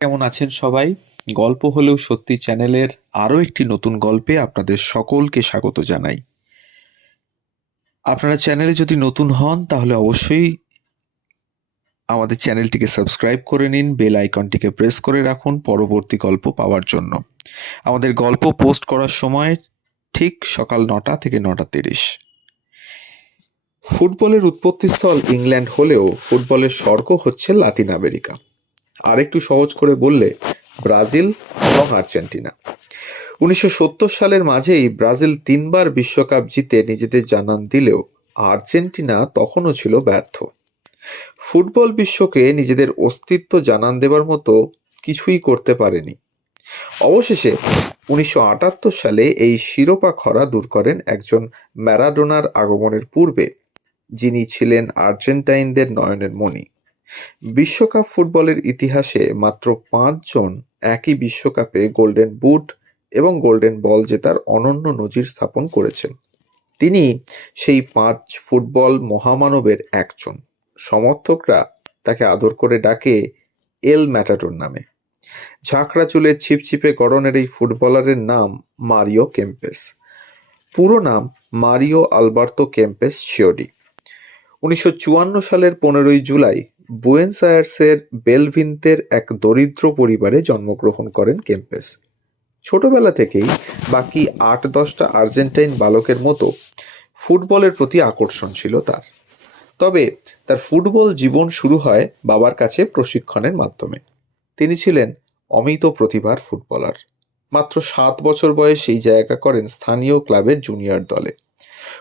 কেমন আছেন সবাই? গল্প হলেও সত্যি চ্যানেলের আরও একটি নতুন গল্পে আপনাদের সকলকে স্বাগত জানাই। আপনারা চ্যানেলে যদি নতুন হন, তাহলে অবশ্যই আমাদের চ্যানেলটিকে সাবস্ক্রাইব করে নিন, বেল আইকনটিকে প্রেস করে রাখুন পরবর্তী গল্প পাওয়ার জন্য। আমাদের গল্প পোস্ট করার সময় ঠিক সকাল নটা থেকে নটা তিরিশ। ফুটবলের উৎপত্তিস্থল ইংল্যান্ড হলেও ফুটবলের স্বর্গ হচ্ছে লাতিন আমেরিকা। আরেকটু সহজ করে বললে, ব্রাজিল এবং আর্জেন্টিনা। উনিশশো সত্তর সালের মাঝেই ব্রাজিল তিনবার বিশ্বকাপ জিতে নিজেদের জানান দিলেও আর্জেন্টিনা তখনও ছিল ব্যর্থ। ফুটবল বিশ্বকে নিজেদের অস্তিত্ব জানান দেবার মতো কিছুই করতে পারেনি। অবশেষে উনিশশো আটাত্তর সালে এই শিরোপা খরা দূর করেন একজন ম্যারাডোনার আগমনের পূর্বে, যিনি ছিলেন আর্জেন্টাইনদের নয়নের মণি। বিশ্বকাপ ফুটবলের ইতিহাসে মাত্র পাঁচজন একই বিশ্বকাপে গোল্ডেন বুট এবং গোল্ডেন বল জেতার অনন্য নজির স্থাপন করেছেন। তিনি সেই পাঁচ ফুটবল মহামানবের একজন। সমর্থকরা তাকে আদর করে ডাকে এল ম্যাটাডোর নামে। ঝাঁকড়া চুলের ছিপছিপে গড়নের এই ফুটবলারের নাম মারিও কেম্পেস। পুরো নাম মারিও আলবার্তো কেম্পেস শিওডি। উনিশশো চুয়ান্ন সালের পনেরোই জুলাই বুয়েন্স আয়ার্সের বেলভিন্তের এক দরিদ্র পরিবারে জন্মগ্রহণ করেন কেম্পেস। ছোটবেলা থেকেই বাকি আট দশটা আর্জেন্টাইন বালকের মতো ফুটবলের প্রতি আকর্ষণ ছিল তার। তবে তার ফুটবল জীবন শুরু হয় বাবার কাছে প্রশিক্ষণের মাধ্যমে। তিনি ছিলেন অমিত প্রতিভার ফুটবলার। মাত্র সাত বছর বয়সেই জায়গা করেন স্থানীয় ক্লাবের জুনিয়র দলে।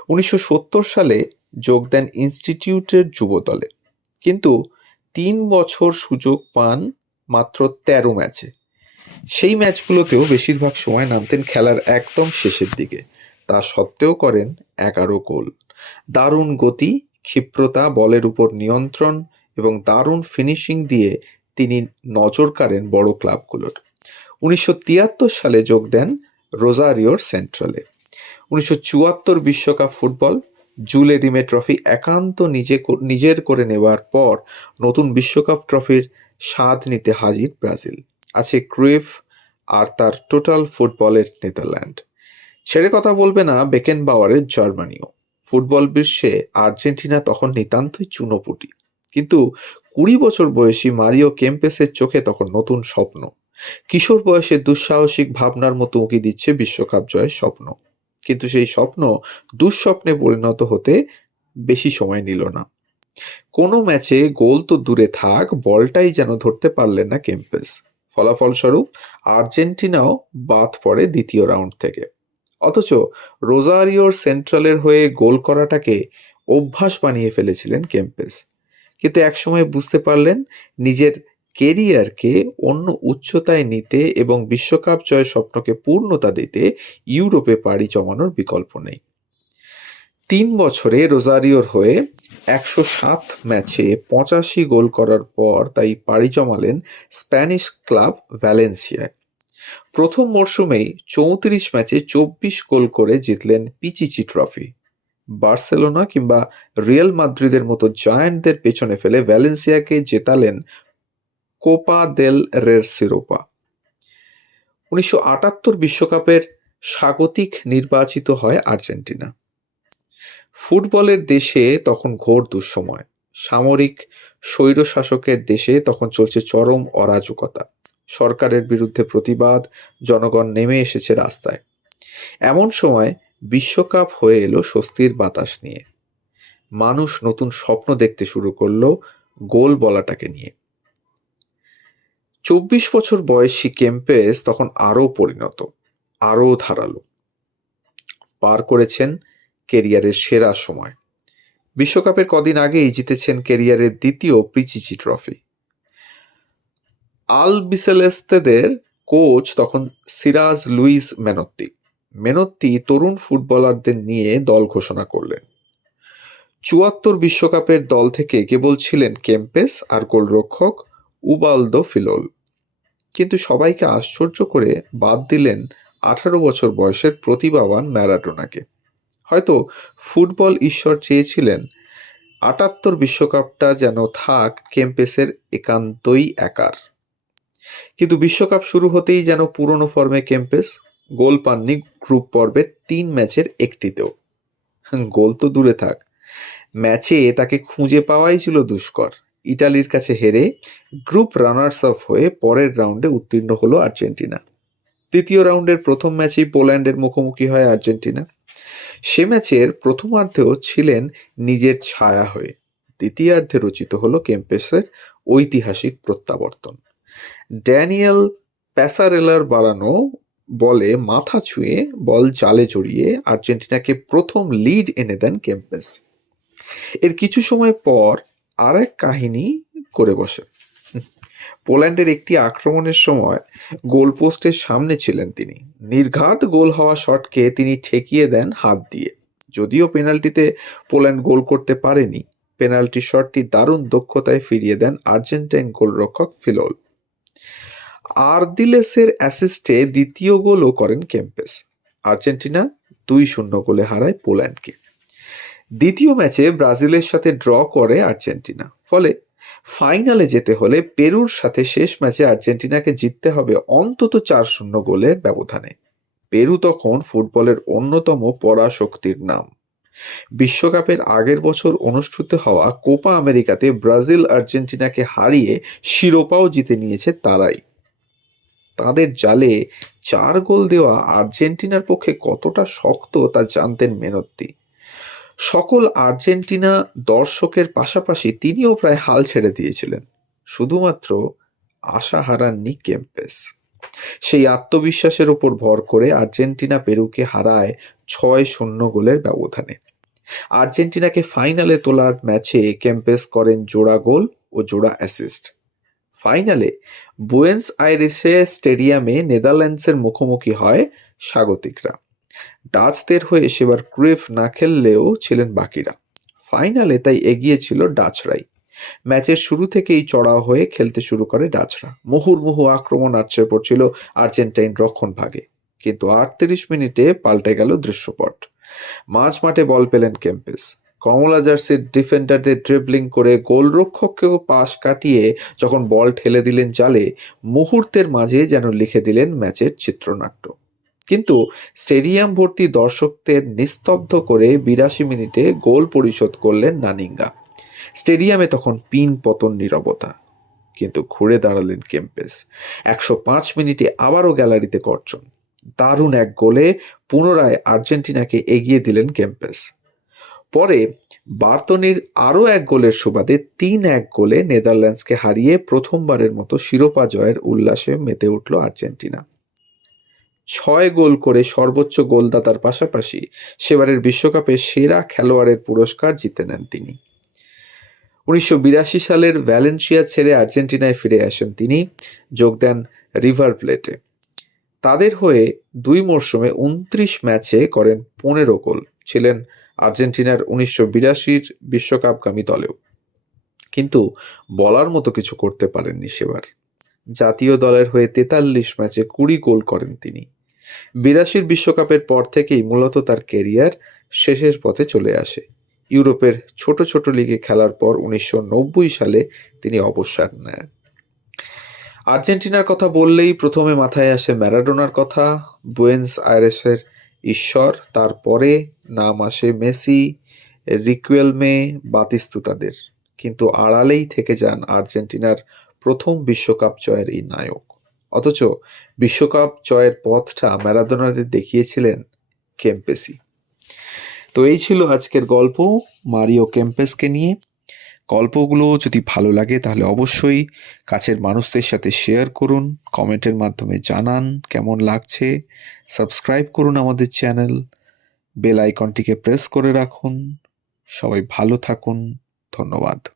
উনিশশো সত্তর সালে যোগ দেন ইনস্টিটিউটের যুব দলে। কিন্তু তিন বছর সুযোগ পান মাত্র তেরো ম্যাচে। সেই ম্যাচগুলোতেও বেশিরভাগ সময় নামতেন খেলার একদম শেষের দিকে। তা সত্ত্বেও করেন এগারো গোল। দারুণ গতি, ক্ষিপ্রতা, বলের উপর নিয়ন্ত্রণ এবং দারুণ ফিনিশিং দিয়ে তিনি নজর কাড়েন বড় ক্লাবগুলোর। উনিশশো তিয়াত্তর সালে যোগ দেন রোজারিওর সেন্ট্রালে। উনিশশো বিশ্বকাপ ফুটবল জুলে রিমে ট্রফি একান্ত নিজে নিজের করে নেওয়ার পর নতুন বিশ্বকাপ ট্রফির স্বাদ নিতে হাজির ব্রাজিল। আছে ক্রুইফ আর তার টোটাল ফুটবলের নেদারল্যান্ড। ছেড়ে কথা বলবে না বেকেন বাওয়ারের জার্মানিও। ফুটবল বিশ্বে আর্জেন্টিনা তখন নিতান্তই চুনোপুটি। কিন্তু কুড়ি বছর বয়সী মারিও কেম্পেসের চোখে তখন নতুন স্বপ্ন। কিশোর বয়সে দুঃসাহসিক ভাবনার মতো উঁকি দিচ্ছে বিশ্বকাপ জয়ের স্বপ্ন। কিন্তু সেই স্বপ্ন দুঃস্বপ্নে পরিণত হতে বেশি সময় নিল না। কোনো ম্যাচে গোল তো দূরে থাক, বলটাই যেন ধরতে পারলেন না কেম্পেস। ফলাফলস্বরূপ আর্জেন্টিনাও বাদ পড়ে দ্বিতীয় রাউন্ড থেকে। অথচ রোজারিওর সেন্ট্রালের হয়ে গোল করাটাকে অভ্যাস বানিয়ে ফেলেছিলেন কেম্পেস। কিন্তু একসময় বুঝতে পারলেন, নিজের কেরিয়ারকে অন্য উচ্চতায় নিতে এবং বিশ্বকাপ জয় স্বপ্নকে পূর্ণতা দিতে ইউরোপে পাড়ি জমানোর বিকল্প নেই। তিন বছরে রোজারিওর হয়ে একশো সাত ম্যাচে পঁচাশি গোল করার পর তাই পাড়ি জমালেন স্প্যানিশ ক্লাব ভ্যালেন্সিয়ায়। প্রথম মরশুমেই চৌত্রিশ ম্যাচে চব্বিশ গোল করে জিতলেন পিচিচি ট্রফি। বার্সেলোনা কিংবা রিয়েল মাদ্রিদের মতো জায়ান্টদের পেছনে ফেলে ভ্যালেন্সিয়াকে জেতালেন কোপা দেল রের শিরোপা উনিশশো আটাত্তর বিশ্বকাপের স্বাগতিক নির্বাচিত হয় আর্জেন্টিনা। ফুটবলের দেশে তখন ঘোর দুঃসময়। সামরিক স্বৈরশাসকের দেশে তখন চলছে চরম অরাজকতা। সরকারের বিরুদ্ধে প্রতিবাদ, জনগণ নেমে এসেছে রাস্তায়। এমন সময় বিশ্বকাপ হয়ে এলো স্বস্তির বাতাস নিয়ে। মানুষ নতুন স্বপ্ন দেখতে শুরু করল গোল বলাটাকে নিয়ে। চব্বিশ বছর বয়সী কেম্পেস তখন আরও পরিণত, আরও ধারালো। পার করেছেন কেরিয়ারের সেরা সময়। বিশ্বকাপের কদিন আগেই জিতেছেন কেরিয়ারের দ্বিতীয় প্রিচিচি ট্রফি। আল বিসেলেস্তেদের কোচ তখন সিরাজ লুইস মেনত্তি। মেনত্তি তরুণ ফুটবলারদের নিয়ে দল ঘোষণা করলেন। চুয়াত্তর বিশ্বকাপের দল থেকে কেবল ছিলেন কেম্পেস আর গোলরক্ষক উবালদো ফিলোল কিন্তু সবাইকে আশ্চর্য করে বাদ দিলেন আঠারো বছর বয়সের প্রতিভাবান ম্যারাডোনাকে। হয়তো ফুটবল ঈশ্বর চেয়েছিলেন আটাত্তর বিশ্বকাপটা যেন থাক কেম্পেসের একান্তই একার। কিন্তু বিশ্বকাপ শুরু হতেই যেন পুরনো ফর্মে কেম্পেস, গোল পাননি গ্রুপ পর্বে তিন ম্যাচের একটিতেও। গোল তো দূরে থাক, ম্যাচে তাকে খুঁজে পাওয়াই ছিল দুষ্কর। ইটালির কাছে হেরে গ্রুপ রানার্স অফ হয়ে পরের রাউন্ডে উত্তীর্ণ হলো আর্জেন্টিনা। তৃতীয় রাউন্ডের প্রথম ম্যাচেই পোল্যান্ডের মুখোমুখি হয় আর্জেন্টিনা। সে ম্যাচের প্রথমার্ধেও ছিলেন নিজের ছায়া হয়ে। দ্বিতীয়ার্ধে রচিত হলো ক্যাম্পেসের ঐতিহাসিক প্রত্যাবর্তন। ড্যানিয়েল প্যাসারেলার বাড়ানো বলে মাথা ছুঁয়ে বল জালে জড়িয়ে আর্জেন্টিনাকে প্রথম লিড এনে দেন ক্যাম্পেস এর কিছু সময় পর আর এক কাহিনী করে বসে। পোল্যান্ডের একটি আক্রমণের সময় গোলপোস্টের সামনে ছিলেন তিনি। নির্ঘাত গোল হওয়া শটকে তিনি ঠেকিয়ে দেন হাত দিয়ে। যদিও পেনাল্টিতে পোল্যান্ড গোল করতে পারেনি, পেনাল্টি শটটি দারুণ দক্ষতায় ফিরিয়ে দেন আর্জেন্টাইন গোলরক্ষক ফিলোল। আরদিলেসের অ্যাসিস্টে দ্বিতীয় গোলও করেন কেম্পেস। আর্জেন্টিনা দুই শূন্য গোলে হারায় পোল্যান্ডকে। দ্বিতীয় ম্যাচে ব্রাজিলের সাথে ড্র করে আর্জেন্টিনা। ফলে ফাইনালে যেতে হলে পেরুর সাথে শেষ ম্যাচে আর্জেন্টিনাকে জিততে হবে অন্তত চার শূন্য গোলের ব্যবধানে। পেরু তখন ফুটবলের অন্যতম পরাশক্তির নাম। বিশ্বকাপের আগের বছর অনুষ্ঠিত হওয়া কোপা আমেরিকাতে ব্রাজিল আর্জেন্টিনাকে হারিয়ে শিরোপাও জিতে নিয়েছে তারাই। তাদের জালে চার গোল দেওয়া আর্জেন্টিনার পক্ষে কতটা শক্ত তা জানতেন মেনত্তি। সকল আর্জেন্টিনা দর্শকের পাশাপাশি তিনিও প্রায় হাল ছেড়ে দিয়েছিলেন, শুধুমাত্র আশা হারাননি কেম্পেস। সেই আত্মবিশ্বাসের উপর ভর করে আর্জেন্টিনা পেরুকে হারায় ছয় শূন্য গোলের ব্যবধানে। আর্জেন্টিনাকে ফাইনালে তোলার ম্যাচে কেম্পেস করেন জোড়া গোল ও জোড়া অ্যাসিস্ট। ফাইনালে বুয়েন্স আইরিসে স্টেডিয়ামে নেদারল্যান্ডসের মুখোমুখি হয় স্বাগতিকরা। ডাচদের হয়ে সেবার ক্রুয়েফ না খেললেও ছিলেন বাকিরা। ফাইনালে তাই এগিয়ে ছিল ডাচরাই। ম্যাচের শুরু থেকেই চড়াও হয়ে খেলতে শুরু করে ডাচরা। মুহুর্মুহু আক্রমণ আছড়ে পড়ছিল আর্জেন্টাইন রক্ষণ ভাগে। কিন্তু আটত্রিশ মিনিটে পাল্টে গেল দৃশ্যপট। মাঝ মাঠে বল পেলেন ক্যাম্পেস কমলা জার্সির ডিফেন্ডারদের ড্রিবলিং করে গোলরক্ষককেও পাশ কাটিয়ে যখন বল ঠেলে দিলেন জালে, মুহূর্তের মাঝে যেন লিখে দিলেন ম্যাচের চিত্রনাট্য। কিন্তু স্টেডিয়াম ভর্তি দর্শকদের নিস্তব্ধ করে বিরাশি মিনিটে গোল পরিশোধ করলেন নানিঙ্গা। স্টেডিয়ামে তখন পিন পতন নীরবতা, কিন্তু ঘুরে দাঁড়ালেন কেম্পেস। একশো পাঁচ মিনিটে আবারও গ্যালারিতে গর্জন। দারুণ এক গোলে পুনরায় আর্জেন্টিনাকে এগিয়ে দিলেন কেম্পেস। পরে বার্তনির আরও এক গোলের সুবাদে তিন এক গোলে নেদারল্যান্ডসকে হারিয়ে প্রথমবারের মতো শিরোপা জয়ের উল্লাসে মেতে উঠল আর্জেন্টিনা। ছয় গোল করে সর্বোচ্চ গোলদাতার পাশাপাশি সেবারের বিশ্বকাপে সেরা খেলোয়াড়ের পুরস্কার জিতে নেন তিনি। উনিশশো বিরাশি সালের ভ্যালেন্সিয়া ছেড়ে আর্জেন্টিনায় ফিরে আসেন তিনি, যোগ দেন রিভার প্লেটে। তাদের হয়ে দুই মরশুমে উনত্রিশ ম্যাচে করেন পনেরো গোল, ছিলেন আর্জেন্টিনার উনিশশো বিরাশির বিশ্বকাপগামী দলেও। কিন্তু বলার মতো কিছু করতে পারেননি সেবার। জাতীয় দলের হয়ে তেতাল্লিশ ম্যাচে কুড়ি গোল করেন তিনি। বিরাশির বিশ্বকাপের পর থেকেই মূলত তার কেরিয়ার শেষের পথে চলে আসে। ইউরোপের ছোট ছোট লিগে খেলার পর উনিশশো নব্বই সালে তিনি অবসর নেন। আর্জেন্টিনার কথা বললেই প্রথমে মাথায় আসে ম্যারাডোনার কথা বুয়েন্স আয়ারেসের ঈশ্বর, তারপরে নাম আসে মেসি, রিকুয়েলমে, বাতিস্তুতাদের। কিন্তু আড়ালেই থেকে যান আর্জেন্টিনার প্রথম বিশ্বকাপ জয়ের এই নায়ক। অথচ বিশ্বকাপ জয়ের পথটা ম্যারাদোনাদের দেখিয়েছিলেন কেম্পেসি। তো এই ছিল আজকের গল্প মারিও কেম্পেসকে নিয়ে। গল্পগুলো যদি ভালো লাগে তাহলে অবশ্যই কাছের মানুষদের সাথে শেয়ার করুন, কমেন্টের মাধ্যমে জানান কেমন লাগছে। সাবস্ক্রাইব করুন আমাদের চ্যানেল, বেল আইকনটিকে প্রেস করে রাখুন। সবাই ভালো থাকুন, ধন্যবাদ।